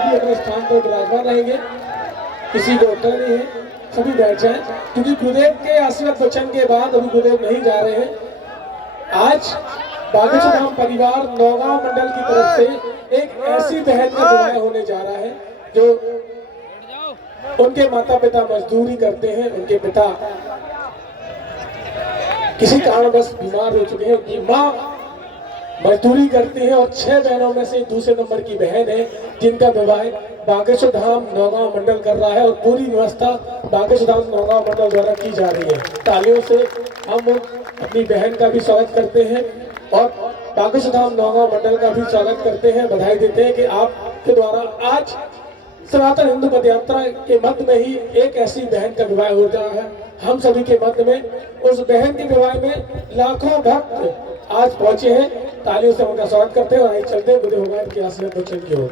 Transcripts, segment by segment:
सभी अपने स्थान पर विराजमान रहेंगे, किसी को उत्तर नहीं है, सभी बैठ जाएं, क्योंकि गुरुदेव के आशीर्वाद वचन के बाद अभी गुरुदेव नहीं जा रहे हैं। आज बागेश्वर धाम परिवार नौगांव मंडल की तरफ से एक ऐसी बहन का विवाह होने जा रहा है जो उनके माता पिता मजदूरी करते हैं, उनके पिता किसी कारणवश बीमार हो चुके हैं, उनकी माँ मजदूरी करती है और 6 बहनों में से दूसरे नंबर की बहन है जिनका विवाह बागेश्वर धाम नौगांव मंडल कर रहा है और पूरी व्यवस्था बागेश्वर धाम नौगांव मंडल द्वारा की जा रही है। तालियों से हम अपनी बहन का भी स्वागत करते हैं और बागेश्वर धाम नौगांव मंडल का भी स्वागत करते हैं, बधाई देते हैं कि आपके द्वारा आज सनातन हिंदू पदयात्रा के मध्य में ही एक ऐसी बहन का विवाह हो रहा है। हम सभी के मध्य में उस बहन के विवाह में लाखों भक्त आज पहुंचे हैं। तालियों से उनका स्वागत करते हैं और आइए चलते हैं गुरुदेव भगवान के आशीर्वाद वचन की ओर।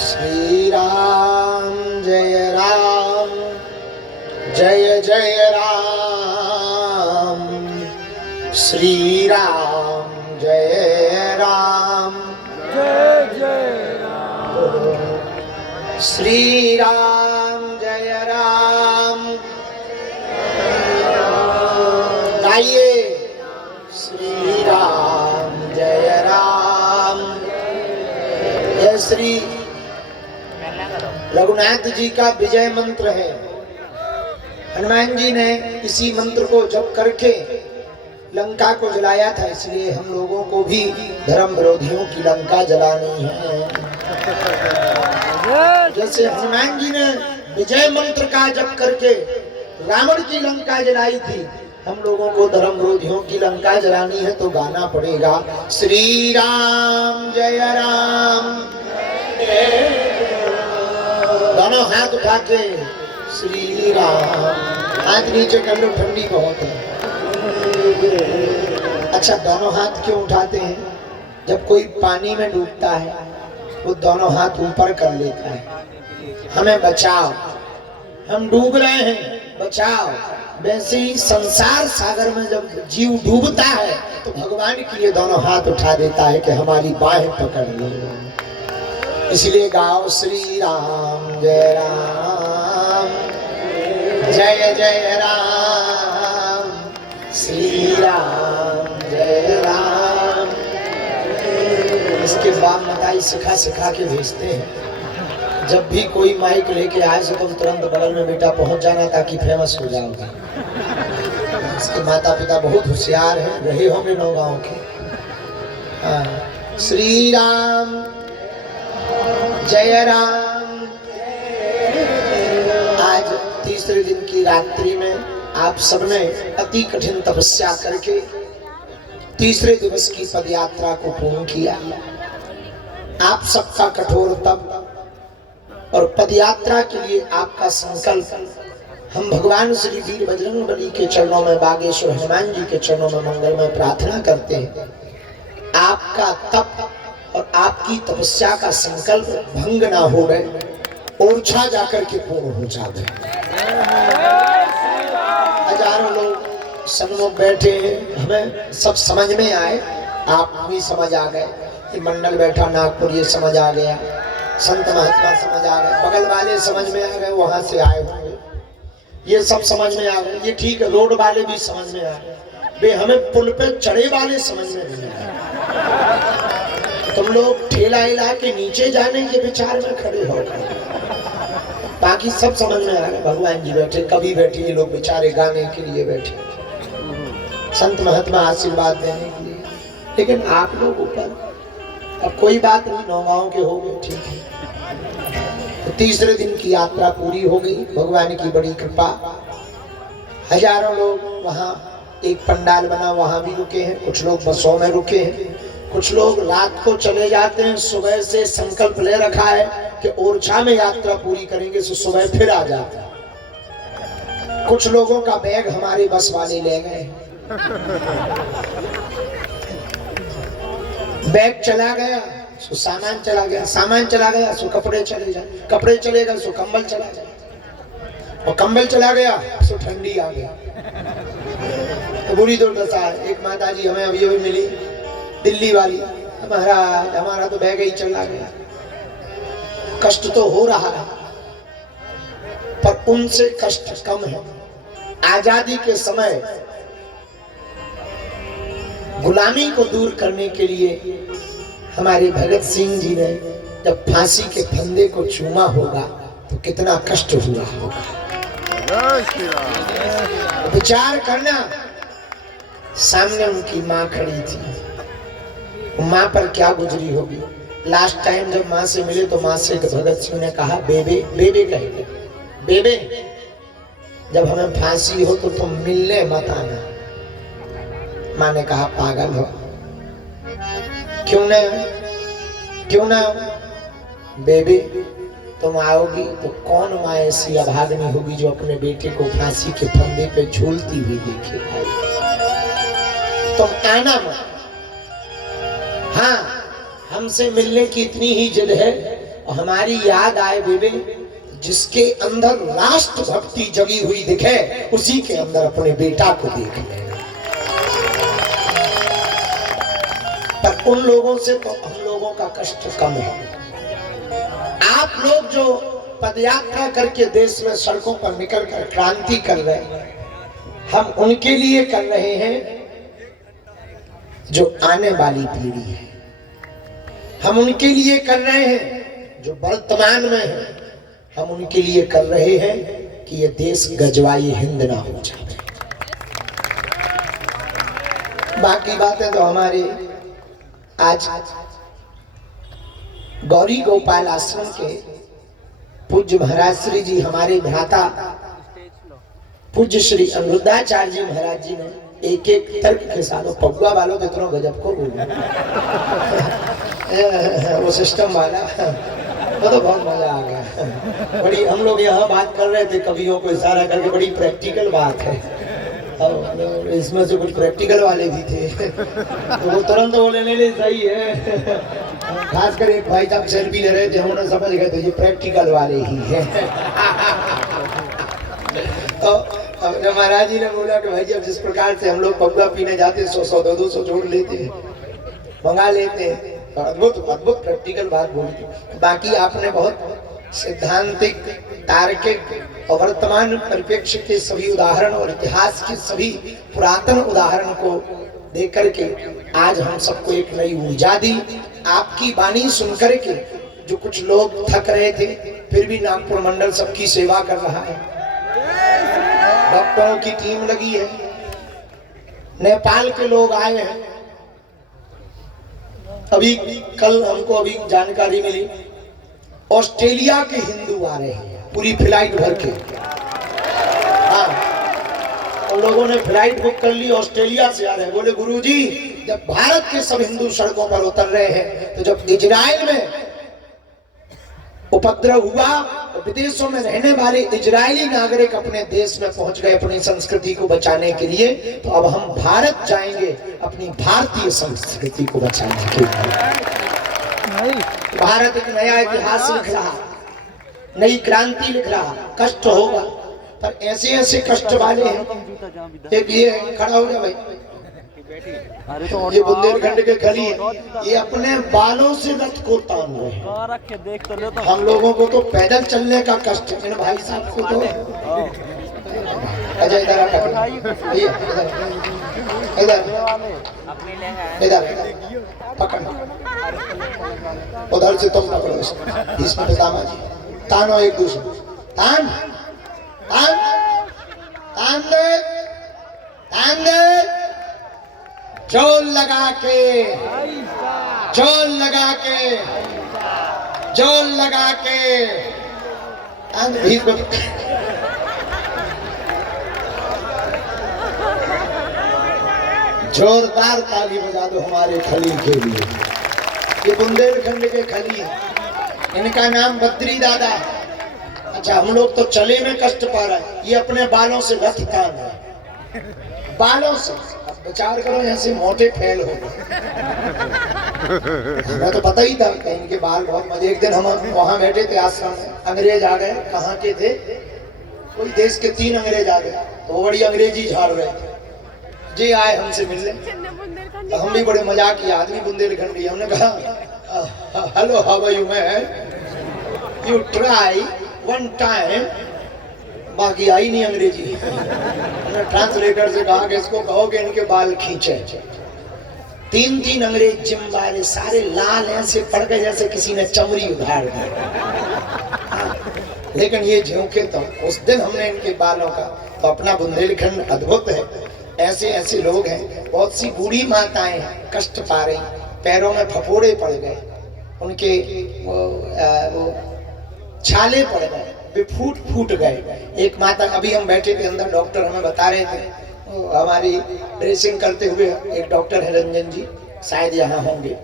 श्री राम जय राम जय जय राम, श्री राम जय राम जय जय राम, श्री राम जय राम। गाइए श्री राम जय राम। यह श्री रघुनाथ जी का विजय मंत्र है। हनुमान जी ने इसी मंत्र को जप करके लंका को जलाया था, इसलिए हम लोगों को भी धर्म विरोधियों की लंका जलानी है। जैसे हनुमान जी ने विजय मंत्र का जप करके रावण की लंका जलाई थी, हम लोगों को धर्म विरोधियों की लंका जलानी है तो गाना पड़ेगा श्री राम जय राम। दोनों हाथ उठा के श्री राम, हाथ नीचे कर लो, ठंडी बहुत है। अच्छा, दोनों हाथ क्यों उठाते हैं? जब कोई पानी में डूबता है वो दोनों हाथ ऊपर कर लेता है, हमें बचाओ, हम डूब रहे हैं, बचाओ। वैसे ही संसार सागर में जब जीव डूबता है तो भगवान के लिए दोनों हाथ उठा देता है कि हमारी बाहें पकड़ लो। इसलिए गाओ श्री राम जय राम जय जय राम, श्री राम जय राम। इसके बाद मताई सिखा सिखा के भेजते हैं। जब भी कोई माइक लेके आए तो तुरंत बगल में बेटा पहुंच जाना ताकि फेमस हो जाओगे। इसके माता पिता बहुत होशियार हैं, रहे होंगे नौगांव के। श्री राम जय राम। आज तीसरे दिन की रात्रि में आप सबने अति कठिन तपस्या करके तीसरे दिवस की पदयात्रा को पूर्ण किया। आप सबका कठोर तप और पदयात्रा के लिए आपका संकल्प हम भगवान श्री वीर बजरंगबली के चरणों में, बागेश्वर हनुमान जी के चरणों में मंगल में प्रार्थना करते हैं। आपका तप और आपकी तपस्या का संकल्प भंग ना हो गए, ओरछा जाकर के पूर्ण हो जाए। हजारों लोग सन्मुख बैठे हैं, हमें सब समझ में आए, आप भी समझ आ गए। ये मंडल बैठा नागपुर, ये समझ आ गया, संत महात्मा समझ आ गए, बगल वाले समझ में आ गए, वहां से आए होंगे, ये सब समझ में आ गए। ये ठीक है, रोड वाले भी समझ में आ गए, वे हमें पुल पे चढ़े वाले समझ में नहीं आए। तुम लोग ठेला हिला के नीचे जाने के विचार में खड़े हो गए, बाकी सब समझ में आ गए। भगवान जी बैठे, कभी बैठे, ये लोग बेचारे गाने के लिए बैठे, संत महात्मा आशीर्वाद देने के लिए। लेकिन आप लोग ऊपर, अब कोई बात नहीं, नौगांव के हो गए, ठीक है। तो तीसरे दिन की यात्रा पूरी हो गई, भगवान की बड़ी कृपा। हजारों लोग वहाँ, एक पंडाल बना वहाँ भी रुके हैं, कुछ लोग बसों में रुके हैं, कुछ लोग रात को चले जाते हैं। सुबह से संकल्प ले रखा है कि ओरछा में यात्रा पूरी करेंगे, तो सुबह फिर आ जाते हैं। कुछ लोगों का बैग हमारे बस वाले ले गए, बैग चला गया सो सामान चला गया, सामान चला गया सो कपड़े चले जाए, कपड़े चले गए सो कंबल चला जाए, और कंबल चला गया सो ठंडी आ गई। तो बुरी दुर्दशा है। एक माता जी हमें अभी अभी मिली, दिल्ली वाली, महाराज हमारा तो बह गई चला गया। कष्ट तो हो रहा है पर उनसे कष्ट कम है। आजादी के समय गुलामी को दूर करने के लिए हमारे भगत सिंह जी ने जब फांसी के फंदे को चूमा होगा तो कितना कष्ट हुआ होगा। विचार करना, सामने उनकी माँ खड़ी थी, माँ पर क्या गुजरी होगी। लास्ट टाइम जब माँ से मिले तो माँ से भगत सिंह ने कहा बेबे, बेबे कहेंगे, बेबे जब हमें फांसी हो तो तुम मिलने मत आना। माँ ने कहा पागल हो, क्यों ना बेबे तुम आओगी तो कौन माँ ऐसी अभागनी होगी जो अपने बेटे को फांसी के फंदे पे झूलती हुई देखे। तुम आना मत। हाँ, हमसे मिलने की इतनी ही जिद है और हमारी याद आए बेबे, जिसके अंदर राष्ट्र भक्ति जगी हुई दिखे उसी के अंदर अपने बेटा को देख ले। पर उन लोगों से तो हम लोगों का कष्ट कम है। आप लोग जो पदयात्रा करके देश में सड़कों पर निकल कर क्रांति कर रहे हैं, हम उनके लिए कर रहे हैं जो आने वाली पीढ़ी है। हम उनके लिए कर रहे हैं जो वर्तमान में है। हम उनके लिए कर रहे हैं कि ये देश गजवाई हिंद ना हो जाए। बाकी बातें तो हमारे आज गौरी गोपाल आश्रम के पूज्य महाराज श्री जी, हमारे भ्राता पूज्य श्री अनिरुद्धाचार्य जी महाराज जी ने एक एक तर्क के साथ पगुआ वालों के तरह गजब को बोला। वो सिस्टम वाला वो तो बहुत मजा आ गया। बड़ी हम लोग यहाँ बात कर रहे थे कवियों को इशारा करके, बड़ी प्रैक्टिकल बात है। और इसमें से कुछ प्रैक्टिकल वाले भी थे तो वो तुरंत बोले नहीं सही है। खासकर एक भाई साहब सेल्फी ले रहे थे, उन्होंने समझ गए थे ये प्रैक्टिकल वाले ही है। तो महाराज जी ने बोला कि भाई जब जिस प्रकार से हम लोग पगुआ पीने जाते 100-100 200 जोड़ लेते हैं, मंगा लेते हैं, तो अद्भुत प्रैक्टिकल बात बोली थी। बाकी आपने बहुत सिद्धांतिक, तार्किक और वर्तमान परिप्रेक्ष्य के सभी उदाहरण और इतिहास के सभी पुरातन उदाहरण को देकर के आज हम सबको एक नई ऊर्जा दी। आपकी वाणी सुनकर के जो कुछ लोग थक रहे थे, फिर भी नागपुर मंडल सबकी सेवा कर रहा है। डॉक्टरों की टीम लगी है, नेपाल के लोग आए हैं। अभी कल हमको अभी जानकारी मिली ऑस्ट्रेलिया के हिंदू आ रहे हैं पूरी फ्लाइट भर के। हाँ, उन लोगों ने फ्लाइट बुक कर ली, ऑस्ट्रेलिया से आ रहे हैं। बोले गुरुजी जब भारत के सब हिंदू सड़कों पर उतर रहे हैं तो जब इजराइल में उपद्रव हुआ तो विदेशों में रहने वाले इजरायली नागरिक अपने देश में पहुंच गए अपनी संस्कृति को बचाने के लिए, तो अब हम भारत जाएंगे अपनी भारतीय संस्कृति को बचाने के लिए। भारत एक नया इतिहास लिख रहा, नई क्रांति लिख रहा। कष्ट होगा पर ऐसे ऐसे कष्ट वाले हैं। एक ये खड़ा हो गया भाई, ये बुंदेलखंड के खली है, ये अपने बालों से रथ को तान रहे हैं। हम लोगों को तो पैदल चलने का कष्ट है, भाई साहब को तो अजय इधर इधर पकड़, उधर से तुम पकड़ो इसमें पितामा जी, तानो एक दूसरे, तान तान तान दे, तान दे, जोर लगा के, जोर लगा के, जोर लगा के, जोरदार ताली बजा दो हमारे खली के लिए। ये बुंदेलखंड के खली है, इनका नाम बद्री दादा। अच्छा, हम लोग तो चले में कष्ट पा रहे हैं, ये अपने बालों से रथ तान है, बालों से। विचार करो ऐसे मोटे फैल हो गए। हमें तो पता ही था कि इनके बाल बहुत मजे। एक दिन हम वहां बैठे थे आश्रम में, अंग्रेज आ गए। कहाँ के थे? कोई देश के 3 अंग्रेज आ गए, तो वो बड़ी अंग्रेजी झाड़ रहे थे। जी आए हमसे मिलने, तो हम भी बड़े मजाक किया, आदमी बुंदेलखंडी, हमने कहा hello how are you man, you try one time, बाकी आई नहीं अंग्रेजी। हमने ट्रांसलेटर से कहा कि इसको कहो कि इनके बाल खींचे। 3 अंग्रेज जिम वाले सारे लाल ऐसे पड़ गए जैसे किसी ने चमड़ी उधार दी। लेकिन ये झोंके तो उस दिन हमने इनके बालों का, तो अपना बुंदेलखंड अद्भुत है। ऐसे ऐसे लोग हैं, बहुत सी बूढ़ी माताएं कष्ट पा रही, पैरों में फफोड़े पड़ गए, उनके वो छाले पड़ गए, वे फूट गए। एक माता, अभी हम बैठे थे अंदर, डॉक्टर हमें बता रहे थे, हमारी ड्रेसिंग करते हुए एक डॉक्टर है रंजन जी, शायद यहाँ होंगे,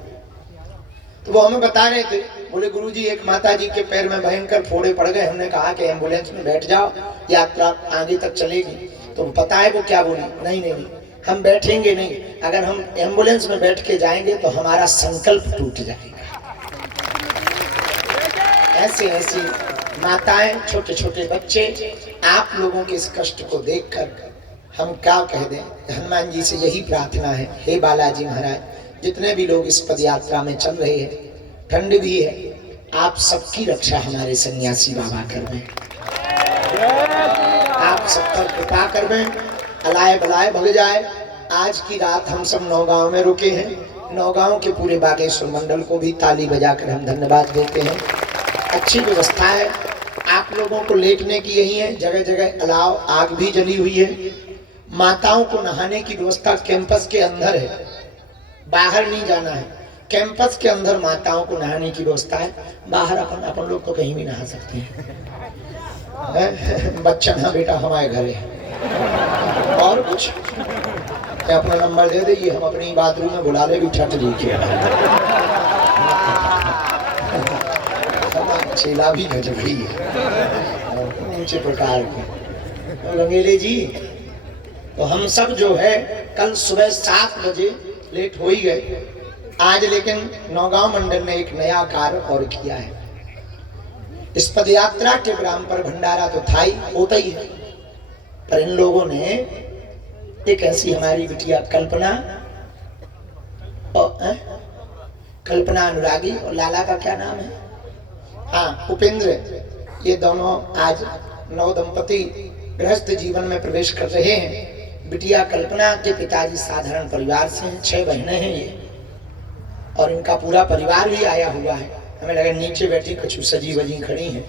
तो वो हमें बता रहे थे, बोले गुरुजी एक माता जी के पैर में भयंकर फोड़े पड़ गए। हमने कहा कि एम्बुलेंस में बैठ जाओ, यात्रा आगे तक चलेगी। तो पता है वो क्या बोली, नहीं हम बैठेंगे नहीं, अगर हम एम्बुलेंस में बैठ के जाएंगे तो हमारा संकल्प टूट जाएगा। ऐसे ऐसी माताएं, छोटे छोटे बच्चे, आप लोगों के इस कष्ट को देखकर हम क्या कह दें। हनुमान जी से यही प्रार्थना है, हे बालाजी महाराज, जितने भी लोग इस पद यात्रा में चल रहे हैं, ठंड भी है, आप सबकी रक्षा हमारे सन्यासी बाबा कर दें, आप सब पर कृपा कर दें, अलाय बलाय भग जाए। आज की रात हम सब नौगांव में रुके हैं। नौगांव के पूरे बागेश्वर मंडल को भी ताली बजाकर हम धन्यवाद देते हैं। अच्छी व्यवस्था है, आप लोगों को लेटने की यही है, जगह जगह अलाव आग भी जली हुई है। माताओं को नहाने की व्यवस्था कैंपस के अंदर है, बाहर नहीं जाना है, कैंपस के अंदर माताओं को नहाने की व्यवस्था है। बाहर अपन लोग तो कहीं भी नहा सकते हैं। बच्चा ना बेटा हमारे घर है। और कुछ क्या, अपना नंबर दे दीजिए, हम अपनी बाथरूम में बुला ले, छठ लीजिए। चेला भी गजबी है, ऊंचे प्रकार के। रंगेले जी, तो हम सब जो है कल सुबह 7 बजे लेट हो ही गए आज, लेकिन नौगांव मंडल ने एक नया कार्य और किया है। इस पदयात्रा के ग्राम पर भंडारा तो था ही, होता ही है, पर इन लोगों ने एक ऐसी हमारी बिटिया कल्पना और कल्पना अनुरागी, और लाला का क्या नाम है, हाँ उपेंद्र, ये दोनों आज नव दंपति गृहस्थ जीवन में प्रवेश कर रहे हैं। बिटिया कल्पना के पिताजी साधारण परिवार से हैं, 6 बहनें हैं ये, और इनका पूरा परिवार भी आया हुआ है। हमें लगा नीचे बैठी कुछ सजी वजी खड़ी हैं,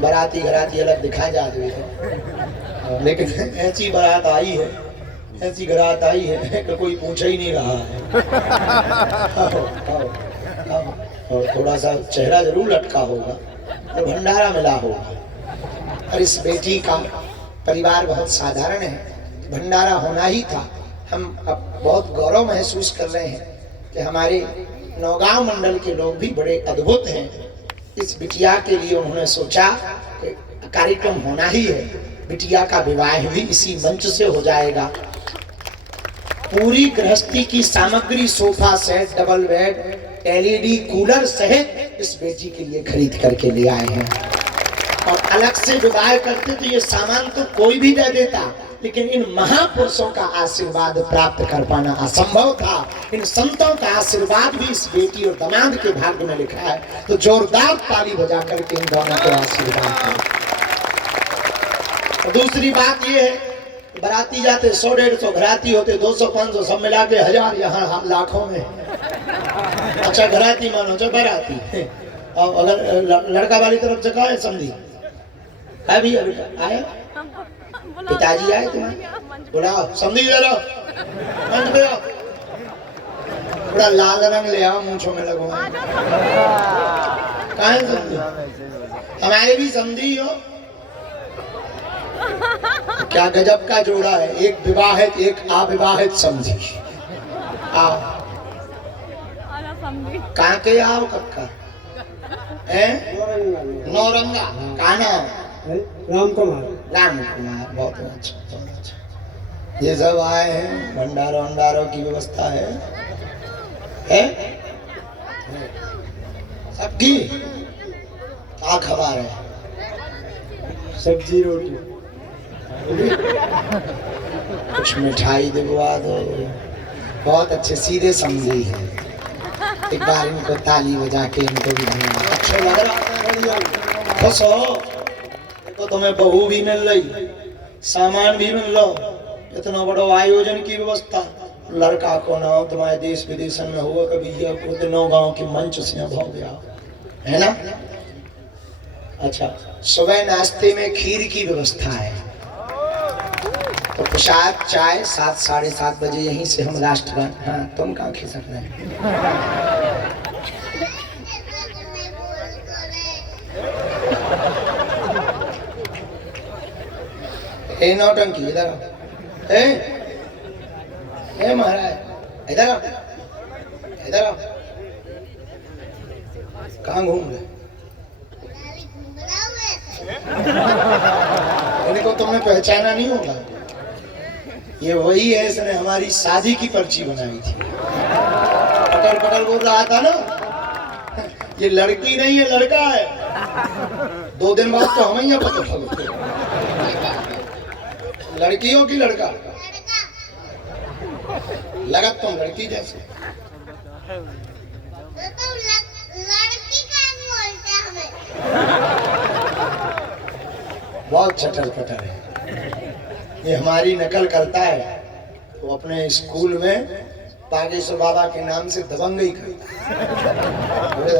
बाराती घराती अलग दिखा जा रही है, लेकिन ऐसी बारात आई है, ऐसी घरात आई है कि कोई पूछ ही नहीं रहा है। और थोड़ा सा चेहरा जरूर लटका होगा, तो भंडारा मिला होगा। और इस बेटी का परिवार बहुत साधारण है, भंडारा होना ही था। हम अब बहुत गौरव महसूस कर रहे हैं कि हमारे नौगांव मंडल के लोग भी बड़े अद्भुत हैं। इस बिटिया के लिए उन्होंने सोचा कि कार्यक्रम होना ही है, बिटिया का विवाह भी इसी मंच से हो जाएगा। पूरी गृहस्थी की सामग्री, sofa set, double bed, LED cooler सहित इस बेटी के लिए खरीद करके ले आए हैं। और अलग से विवाह करते तो ये सामान तो कोई भी दे देता, लेकिन इन महापुरुषों का आशीर्वाद प्राप्त कर पाना असंभव था। इन संतों का आशीर्वाद भी इस बेटी और दामाद के भाग्य में लिखा है। तो जोरदार ताली बजा करके इन दोनों को आशीर्वाद करें। दूसरी बात ये है, बाराती जाते 100-150 घराती होते, 200-500 सब मिला के 1000, यहाँ लाखों में। अच्छा घराती मानो जो बाराती, और अगर लड़का वाली तरफ से कहा है समझी है भी आया, पिताजी आए तुम्हारे, बुलाओ समझी जरा, बड़ा लाल रंग ले आओ, मूंछों में लगवा। कहाँ समझी, हमारे भी समझी हो। क्या गजब का जोड़ा है, एक विवाहित एक अविवाहित समझी। आओ कहाँ के आओ, कब का नौरंगा, कहाँ नाम, राम कुमार। राम कुमार, बहुत अच्छा, बहुत अच्छा। ये सब आए हैं, भंडारों की व्यवस्था है सबकी। क्या खबर है, सब्जी रोटी, कुछ मिठाई दिलवा दो, बहुत अच्छे सीधे समझे हैं। एक बार इनको ताली बजा के इनको भी धन्यवाद। अच्छा लग रहा है, बढ़िया खुश हो। तो तुम्हें बहू भी मिल रही, सामान भी मिल रहा, इतना बड़ा आयोजन की व्यवस्था। लड़का को ना तुम्हारे देश विदेश में हुआ कभी ये पूरे 9 गांव के मंच से हो गया है ना। अच्छा, सुबह नाश्ते में खीर की व्यवस्था है, तो प्रसाद चाय 7 साढ़े 7 बजे यहीं से हम लास्ट गान। हाँ, तुम कहाँ खिसक रहे हैं? ए नौटंकी इधर आओ। ए महाराज इधर आओ, इधर आओ। कहाँ घूम रहे? इनको तुमने पहचाना नहीं होगा, ये वही है, इसने हमारी शादी की पर्ची बनाई थी। पकड़ पकड़ बोल रहा था ना, ये लड़की नहीं है लड़का है। 2 दिन बाद तो हम ही पता चलो लड़की हो कि लड़का। लगा तुम लड़की जैसे, तो लड़की का बोलते हैं हमें। बहुत चटर पटर है, ये हमारी नकल करता है। तो अपने स्कूल में बागेश्वर बाबा के नाम से दबंगई करता है।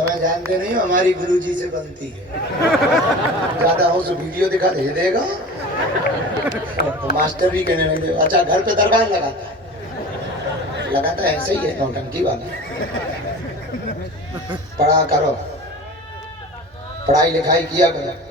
हमें जानते नहीं हो, हमारी गुरुजी से बनती है। ज्यादा हो तो वीडियो दिखा दे देगा, तो मास्टर भी कहने लगे अच्छा घर पे दरबार लगाता है। लगाता है ऐसे ही है, नौटंकी वाला। पढ़ा करो, पढ़ाई लिखाई किया करो।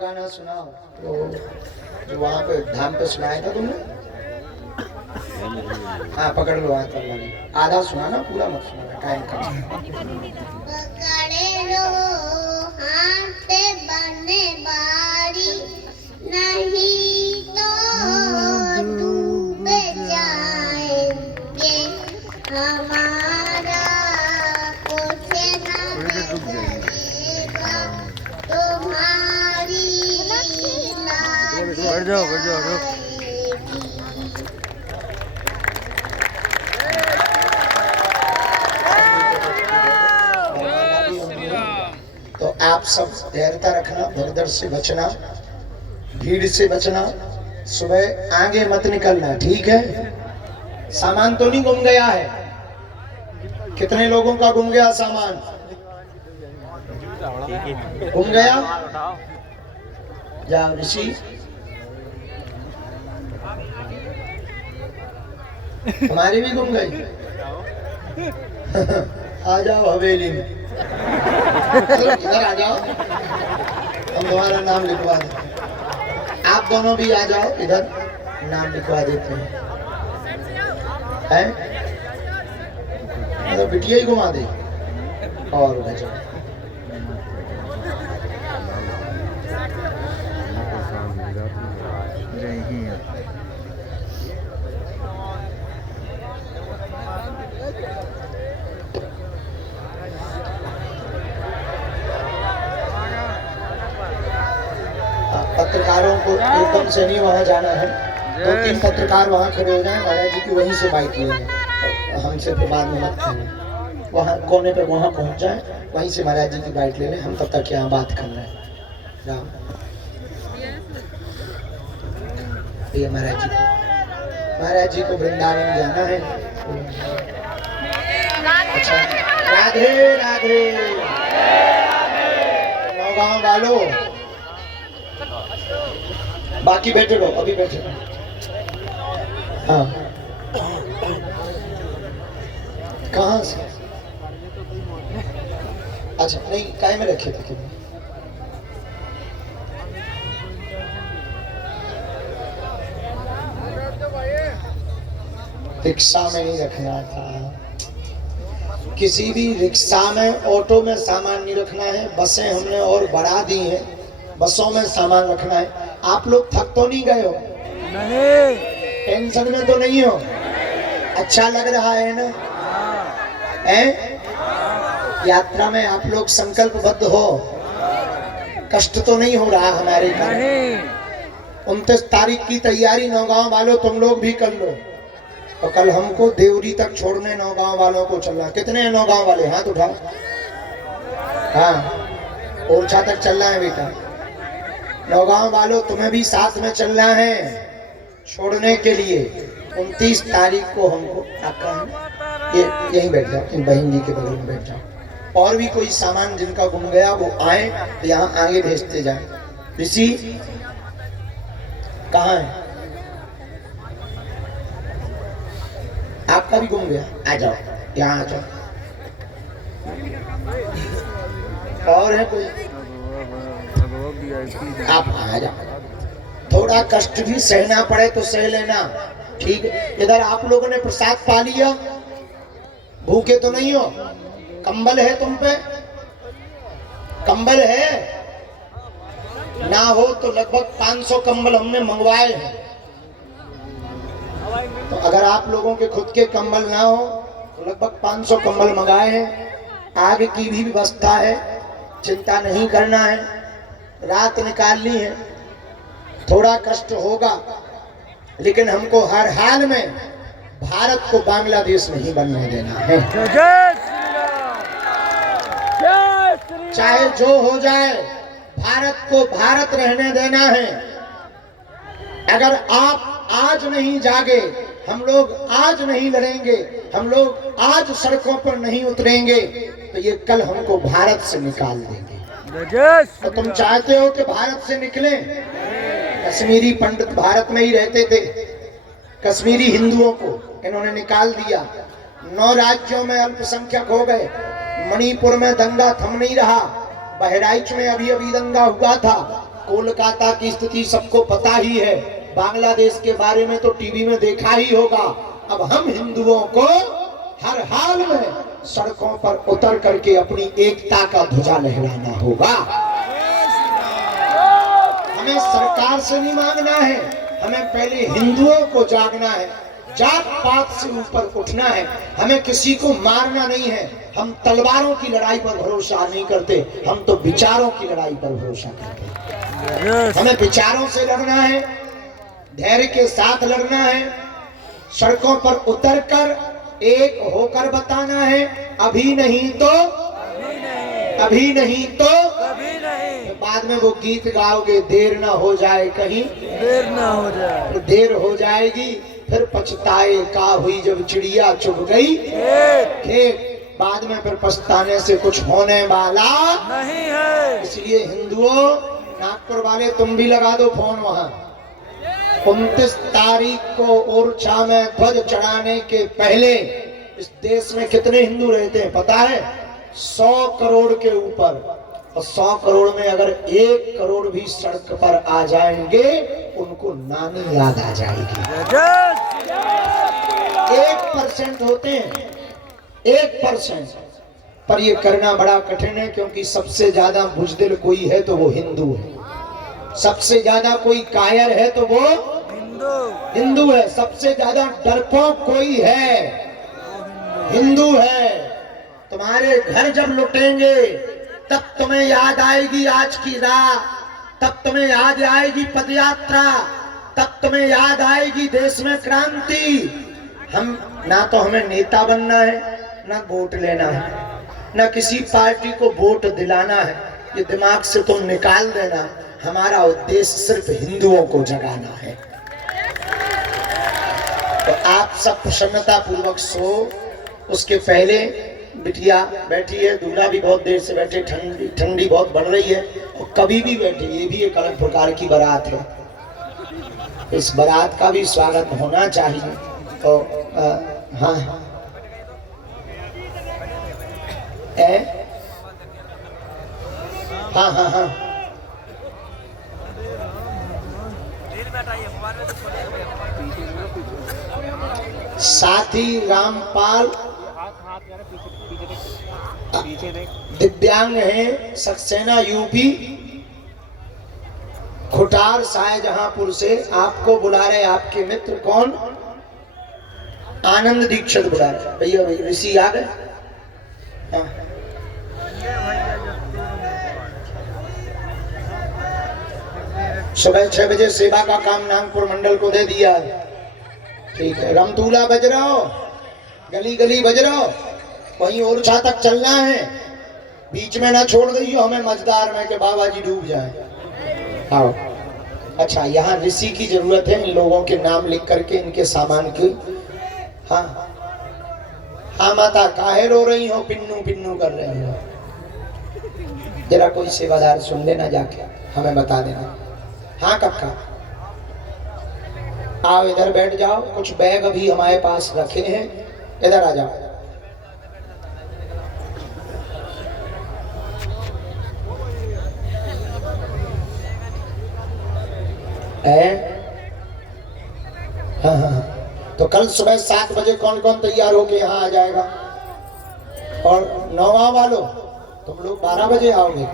गाना सुनाओ जो वहाँ पे धाम पे सुनाया था तुमने। हाँ पकड़ लो हाथ वाली, आधा सुनाना पूरा मत सुनाना, टाइम का। पकड़े लो हाथ बने बारी, नहीं तो डूब जाएंगे, हमारा कुछ न बचेगा, तुम्हारी बढ़ जाओ बढ़ जाओ। तो आप सब धैर्यता रखना, भगदड़ से बचना, भीड़ से बचना, सुबह आगे मत निकलना, ठीक है। सामान तो नहीं गुम गया है? कितने लोगों का गुम गया सामान? गुम गया? जाओ ऋषि, हमारी भी गुम गई। आ जाओ हवेली में, इधर आ जाओ, हम तुम्हारा नाम लिखवा दें। आप दोनों भी आ जाओ इधर, नाम लिखवा देते हैं। तो बिटिया ही घुमा दे और बचा। पत्रकारों को एकदम से नहीं वहाँ जाना है, 2-3 पत्रकार वहाँ खड़े हो जाएं, महाराज जी की वहीं से बाइक ले लें, हमसे तो बाद में मत करना। वहाँ कोने पे वहाँ पहुँच जाएं, वहीं से महाराज जी की बाइक ले लें, हम तब तक यहाँ बात कर रहे हैं। राम ये महाराज जी को वृंदावन जाना है। अच्छा, राधे राधे। नौगांव वालों बाकी बैठे रहो, अभी बैठे रहो। हाँ कहाँ से? अच्छा नहीं, काय में रखे थे? रिक्शा में नहीं रखना था। किसी भी रिक्शा में, ऑटो में सामान नहीं रखना है। बसें हमने और बढ़ा दी हैं, बसों में सामान रखना है। आप लोग थक तो नहीं गए हो? नहीं। टेंशन में तो नहीं हो? अच्छा लग रहा है ना? हैं? यात्रा में आप लोग संकल्पबद्ध हो? कष्ट तो नहीं हो रहा हमारे घर? 29 तारीख की तैयारी नौगांव वालों तुम लोग भी कर लो। और कल हमको देवरी तक छोड़ने नौगांव वालों को चलना। कितने हैं नौगांव वाले? हाथ उठाओ। हाँ, ओरछा तक चलना है बेटा। नौगांव वालों तुम्हें भी साथ में चलना है छोड़ने के लिए। 29 तारीख को हमको आपका ये यहीं बैठ जाओ, इन बहन जी के बगल में बैठ जाओ। और भी कोई सामान जिनका गुम गया वो आए तो यहाँ आगे भेजते जाए। ऋषि कहाँ है? आपका भी गुम गया? आ जाओ, यहाँ आ जाओ। और है कोई? आप आ जाओ। थोड़ा कष्ट भी सहना पड़े तो सह लेना, ठीक है। इधर आप लोगों ने प्रसाद पा लिया? भूखे तो नहीं हो? कंबल है तुम पे? कंबल है? ना हो तो लगभग 500 कंबल हमने मंगवाए हैं। तो अगर आप लोगों के खुद के कंबल ना हो तो लगभग 500 कंबल मंगाए हैं। आग की भी व्यवस्था है, चिंता नहीं करना है। रात निकालनी है, थोड़ा कष्ट होगा, लेकिन हमको हर हाल में भारत को बांग्लादेश नहीं बनने देना है। चाहे जो हो जाए, भारत को भारत रहने देना है। अगर आप आज नहीं जागे, हम लोग आज नहीं लड़ेंगे, हम लोग आज सड़कों पर नहीं उतरेंगे, तो ये कल हमको भारत से निकाल देंगे। तो तुम चाहते हो कि भारत से निकले? कश्मीरी पंडित भारत में ही रहते थे, कश्मीरी हिंदुओं को इन्होंने निकाल दिया। 9 राज्यों में अल्पसंख्यक हो गए। मणिपुर में दंगा थम नहीं रहा। बहराइच में अभी अभी दंगा हुआ था। कोलकाता की स्थिति सबको पता ही है। बांग्लादेश के बारे में तो टीवी में देखा ही होगा। अब हम हिंदुओं को हर हाल में सड़कों पर उतर करके अपनी एकता का ध्वजा लहराना होगा। हमें सरकार से नहीं मांगना है, हमें पहले हिंदुओं को जागना है। जात पात से ऊपर उठना है। हमें किसी को मारना नहीं है। हम तलवारों की लड़ाई पर भरोसा नहीं करते, हम तो विचारों की लड़ाई पर भरोसा करते हैं। हमें विचारों से लड़ना है, धैर्य के साथ लड़ना है। सड़कों पर उतरकर एक होकर बताना है, अभी नहीं तो अभी नहीं तो कभी नहीं। बाद में वो गीत गाओगे, देर ना हो जाए कहीं, देर ना हो जाए, देर हो जाएगी फिर पछताए का हुई जब चिड़िया चुग गई खेत। बाद में फिर पछताने से कुछ होने वाला नहीं है। इसलिए हिंदुओं, नागपुर वाले तुम भी लगा दो फोन वहां। 29 तारीख को ओरछा में ध्वज चढ़ाने के पहले इस देश में कितने हिंदू रहते हैं पता है? 100 करोड़ के ऊपर। और 100 करोड़ में अगर 1 करोड़ भी सड़क पर आ जाएंगे, उनको नानी याद आ जाएगी। 1% होते हैं, 1%। पर ये करना बड़ा कठिन है, क्योंकि सबसे ज्यादा बुजदिल कोई है तो वो हिंदू है। सबसे ज्यादा कोई कायर है तो वो हिंदू है। सबसे ज्यादा डरपोक कोई है, हिंदू है। तुम्हारे घर जब लुटेंगे तब तुम्हें याद आएगी आज की रात, तब तुम्हें याद आएगी पदयात्रा, तब तुम्हें याद आएगी देश में क्रांति। हम ना तो हमें नेता बनना है, ना वोट लेना है, ना किसी पार्टी को वोट दिलाना है। ये दिमाग से तुम निकाल देना। हमारा उद्देश्य सिर्फ हिंदुओं को जगाना है। तो आप सब प्रसन्नता पूर्वक सो। उसके पहले बिटिया बैठी है, दूल्हा भी बहुत देर से बैठे, ठंडी बहुत बढ़ रही है, और कभी भी बैठे। ये भी एक अलग प्रकार की बारात है। इस बारात का भी स्वागत होना चाहिए। तो हाँ हाँ हाँ हाँ साथी रामपाल दिव्यांग हैं, सक्सेना यूपी खुटार शाहजहांपुर से आपको बुला रहे। आपके मित्र कौन? आनंद दीक्षित बुला रहे। भैया भैया ऋषि आ गए। हाँ। सुबह 6 बजे सेवा का काम नागपुर मंडल को दे दिया है। ठीक है, रमतूला बज रहा हो, गली गली बज रहा हो, वहीं ओरछा तक चलना है। बीच में ना छोड़ दइयो हमें मजदार में कि बाबा जी डूब जाए। आओ। अच्छा, यहाँ ऋषि की जरूरत है। इन लोगों के नाम लिख करके इनके सामान की। हाँ हाँ माता, काहे रो रही हो? पिन्नू पिन्नू कर रही हो? जरा कोई सेवादार सुन लेना, जाके हमें बता देना। हाँ कक्का, आओ इधर बैठ जाओ। कुछ बैग अभी हमारे पास रखे हैं, इधर आ जाओ। हाँ हाँ, तो कल सुबह 7 बजे कौन कौन तैयार होके यहाँ आ जाएगा? और नौवा वालों तुम लोग 12 बजे आओगे।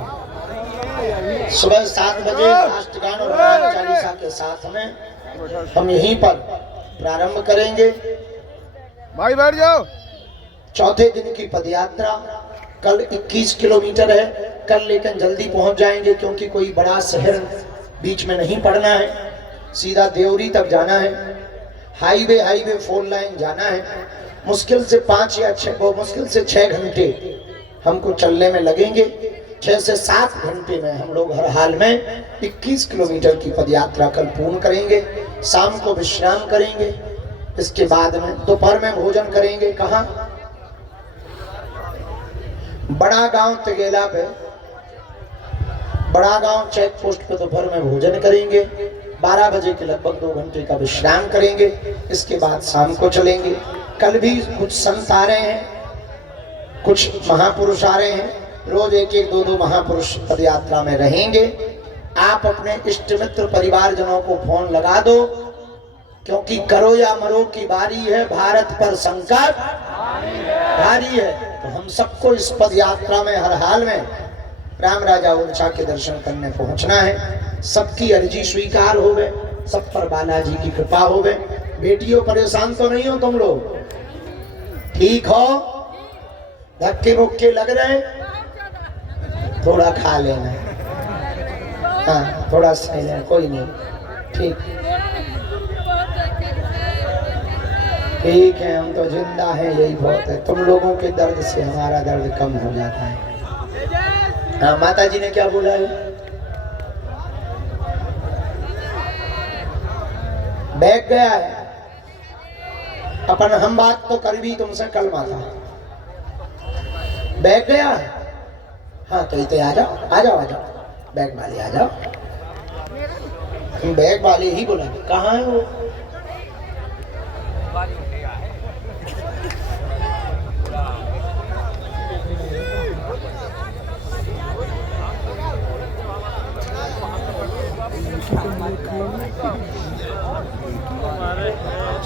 सुबह 7 बजे राष्ट्रगान और हनुमान चालीसा के साथ में हम यहीं पर प्रारंभ करेंगे। भाई बैठ जाओ। चौथे दिन की पदयात्रा कल 21 किलोमीटर है। कल लेकिन जल्दी पहुंच जाएंगे, क्योंकि कोई बड़ा शहर बीच में नहीं पड़ना है। सीधा देवरी तक जाना है। हाईवे 4 लाइन जाना है। मुश्किल से 5 या 6 घंटे हमको चलने में लगेंगे। 6 से 7 घंटे में हम लोग हर हाल में 21 किलोमीटर की पदयात्रा कल पूर्ण करेंगे। शाम को विश्राम करेंगे। इसके बाद में दोपहर में भोजन करेंगे। कहाँ? बड़ा गांव तिगेला पे, बड़ा गांव चेक पोस्ट पे दोपहर में भोजन करेंगे। 12 बजे के लगभग 2 घंटे का विश्राम करेंगे। इसके बाद शाम को चलेंगे। कल भी कुछ संत आ रहे हैं, कुछ महापुरुष आ रहे हैं। रोज 1-2 महापुरुष पदयात्रा में रहेंगे। आप अपने इष्ट मित्र परिवारजनों को फोन लगा दो, क्योंकि करो या मरो की बारी है। भारत पर संकट भारी है। तो हम सबको इस पदयात्रा में हर हाल में राम राजा ओरछा के दर्शन करने पहुंचना है। सबकी अर्जी स्वीकार हो गए, सब पर बालाजी की कृपा हो गए। बेटियों परेशान तो नहीं हो तुम लोग? ठीक हो? धक्के मुक्के लग रहे? थोड़ा खा लेना। हाँ थोड़ा सही है, कोई नहीं। ठीक ठीक है, हम तो जिंदा हैं, यही बहुत है। तुम लोगों के दर्द से हमारा दर्द कम हो जाता है। हाँ, माता जी ने क्या बोला है? बैठ गया है अपन। हम बात तो कर भी तुमसे कल माता। बैठ गया है। हाँ तो इतने आ जाओ, आ जाओ, आ जाओ। बैग वाले आ जाओ। बैग वाले ही बोला। कहाँ है वो?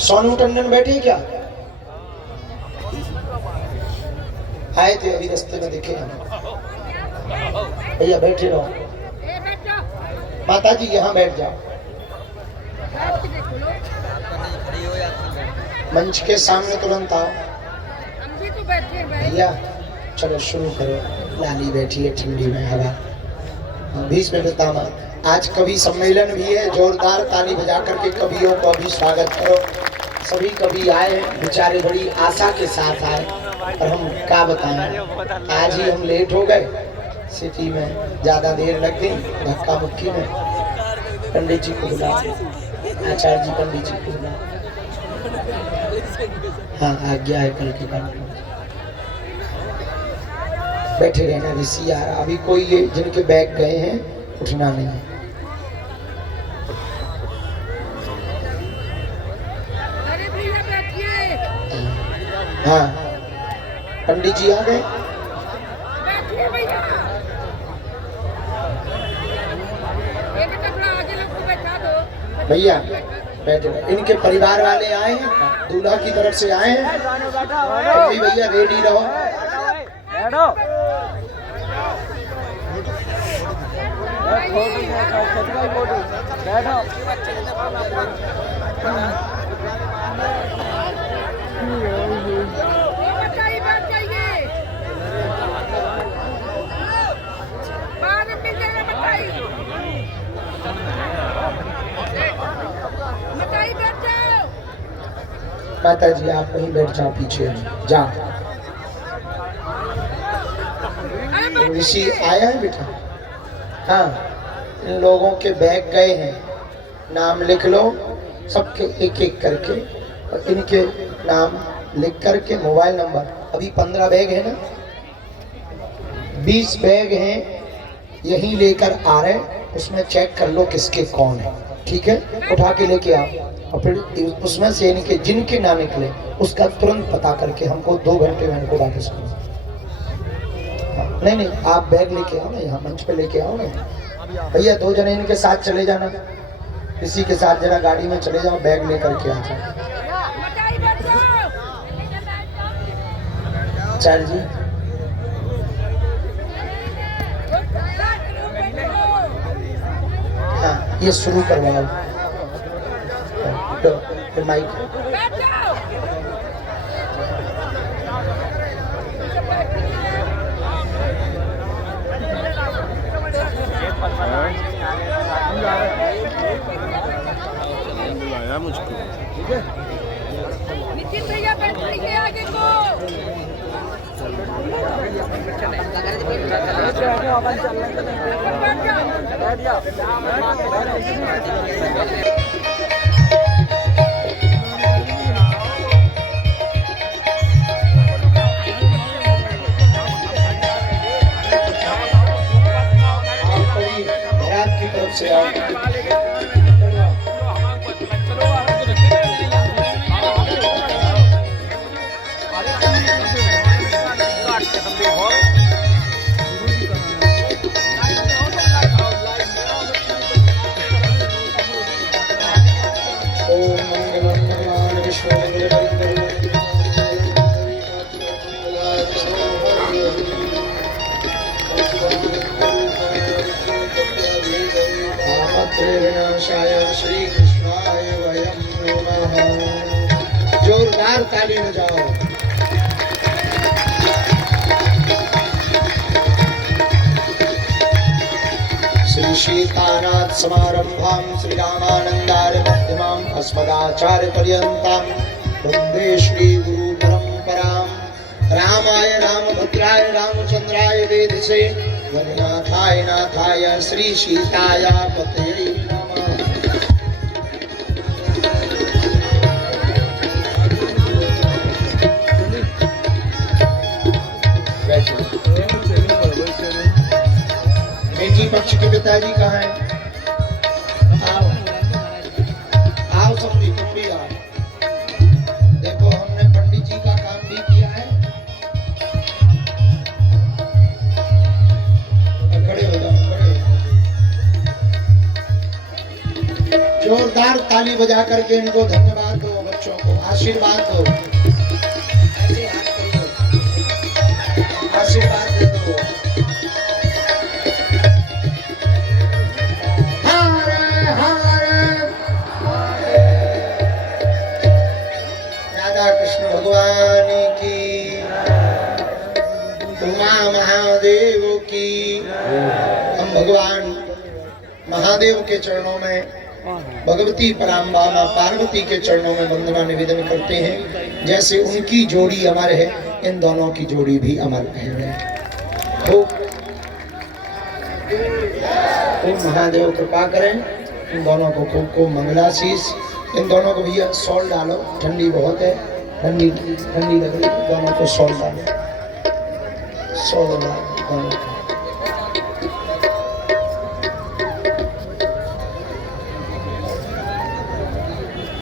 सोनू टंडन बैठे क्या? आए थे अभी रास्ते में, दिखे भैया। बैठे रहो। माता जी यहाँ बैठ जाओ। मंच के सामने तुरंत आओ भैया। चलो शुरू करो। लाली बैठी है ठंडी में हवा। 20 मिनट दामा। आज कवि सम्मेलन भी है। जोरदार ताली बजा करके कवियों को अभी स्वागत करो। सभी कवि आए हैं, बेचारे बड़ी आशा के साथ आए, और हम क्या बताएं, आज ही हम लेट हो गए। सिटी में ज़्यादा देर लग गई, धक्का मुक्की में। पंडित जी को बुला, आचार्य जी पंडित जी को बुला। हाँ आज्ञा है कल के बाद। बैठे रहना ऋषि। यार अभी कोई ये जिनके बैग गए हैं उठना नहीं है। हाँ पंडित जी आ गए। भैया बैठे रहो। इनके परिवार वाले आए हैं, दूल्हा की तरफ से आए हैं। तो भाई भैया रेडी रहो। माता जी आप वहीं बैठ जाओ, पीछे जा। ऋषि आया है बेटा? हाँ, इन लोगों के बैग गए हैं, नाम लिख लो सबके एक एक करके, और इनके नाम लिख करके मोबाइल नंबर। अभी 15 बैग है ना, 20 बैग हैं यहीं लेकर आ रहे, उसमें चेक कर लो किसके कौन है, ठीक है? उठा के लेके आओ, और फिर उसमें से इनके जिनके ना निकले उसका तुरंत पता करके हमको 2 घंटे में इनको वापस करो। नहीं आप बैग लेके आओ ना, यहाँ मंच पे लेके आओ ना भैया। 2 जने इनके साथ चले जाना, इसी के साथ जरा गाड़ी में चले जाओ, बैग लेकर के आ जाओ। चार जी हाँ, ये शुरू करवाओ तो माइक। बुलाया मुझको, ठीक है? नितिन भैया बैठ लीजिए आगे को। की तरफ से विनाशाय श्री कृष्णाय वयं नमः। जोरदार ताली बजाओ। श्री सीतानाथ समारंभां श्री रामानंदार्य मध्यमाम् अस्मदाचार्य पर्यन्तां वन्दे श्री गुरु परंपरां। रामाय रामभद्राय रामचंद्राय वेदसे रघुनाथाय नाथाय श्री सीताय पतये नमः। बेटी पक्ष के पिताजी कहाँ हैं? आओ समझी, तुम भी आओ। देखो हमने पंडित जी का काम भी किया है। खड़े हो जाओ, खड़े हो जाओ। जोरदार ताली बजा करके इनको धन्यवाद दो, बच्चों को आशीर्वाद दो। ऐसे हाथ करो, आशीर्वाद दे दो। कृष्ण भगवान की, उमा महादेव की। हम भगवान महादेव के चरणों में, भगवती पराम्बा मां पार्वती के चरणों में वंदना निवेदन करते हैं। जैसे उनकी जोड़ी अमर है, इन दोनों की जोड़ी भी अमर है। तो महादेव कृपा करें, इन दोनों को खूब मंगलाशीष। इन दोनों को भैया सॉल डालो, ठंडी बहुत है, ठंडी लग रही है, दोनों को सॉल डालो, सॉल डालो दोनों को।